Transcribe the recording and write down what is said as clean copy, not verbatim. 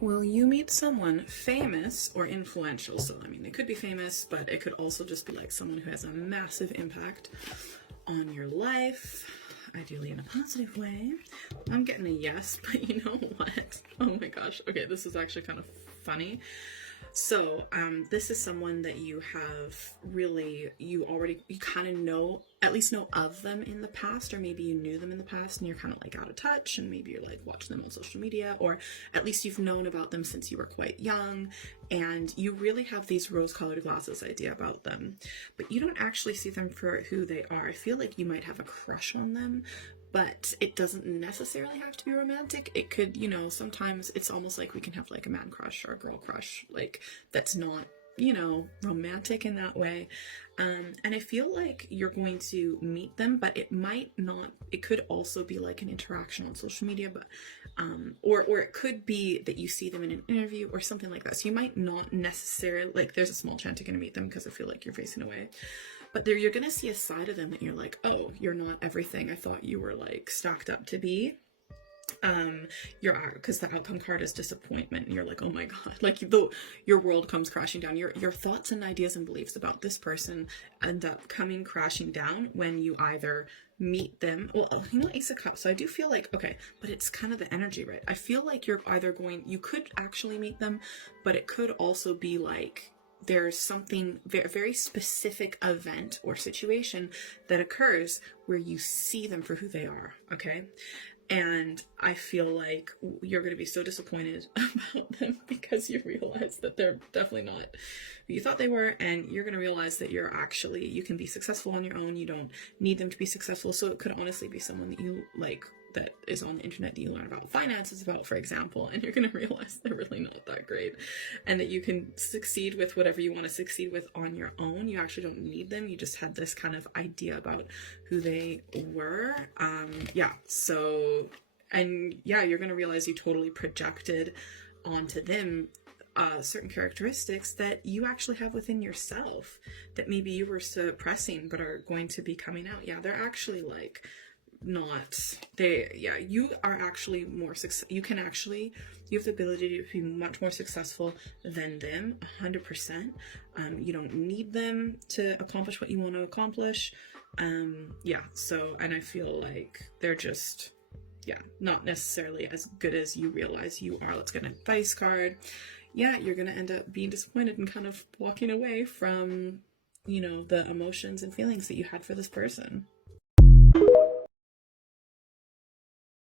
Will you meet someone famous or influential? So, I mean, they could be famous, but it could also just be like someone who has a massive impact on your life, ideally in a positive way. I'm getting a yes, but you know what? Oh my gosh. Okay, this is actually kind of funny. So, this is someone that you have really, you kind of know, at least know of them in the past, or maybe you knew them in the past and you're kind of like out of touch, and maybe you're like watching them on social media, or at least you've known about them since you were quite young, and you really have these rose-colored glasses idea about them, but you don't actually see them for who they are. I feel like you might have a crush on them, but it doesn't necessarily have to be romantic. It could, you know, sometimes it's almost like we can have like a man crush or a girl crush, like that's not, you know, romantic in that way. And I feel like you're going to meet them, but it might not, it could also be like an interaction on social media, but, or it could be that you see them in an interview or something like that. So you might not necessarily, like there's a small chance you're going to meet them because I feel like you're facing away. But there, you're gonna see a side of them that you're like, oh, you're not everything I thought you were like stacked up to be. Because the outcome card is disappointment, and you're like, oh my god, like your world comes crashing down. Your thoughts and ideas and beliefs about this person end up coming crashing down when you either meet them. Well, you know, Ace of Cups. So I do feel like, okay, but it's kind of the energy, right? I feel like you're either you could actually meet them, but it could also be like there's something very specific event or situation that occurs where you see them for who they are, okay? And I feel like you're going to be so disappointed about them because you realize that they're definitely not who you thought they were, and you're going to realize that you can be successful on your own. You don't need them to be successful. So it could honestly be someone that you like, that is on the internet that you learn about finances about, for example, and you're going to realize they're really not that great, and that you can succeed with whatever you want to succeed with on your own. You actually don't need them. You just had this kind of idea about who they were. Yeah. So, and yeah, you're going to realize you totally projected onto them certain characteristics that you actually have within yourself that maybe you were suppressing but are going to be coming out. Yeah, they're actually like you are actually more you have the ability to be much more successful than them, 100%. You don't need them to accomplish what you want to accomplish. Yeah, so, and I feel like they're just, yeah, not necessarily as good as you realize you are. Let's get an advice card. Yeah, you're gonna end up being disappointed and kind of walking away from, you know, the emotions and feelings that you had for this person.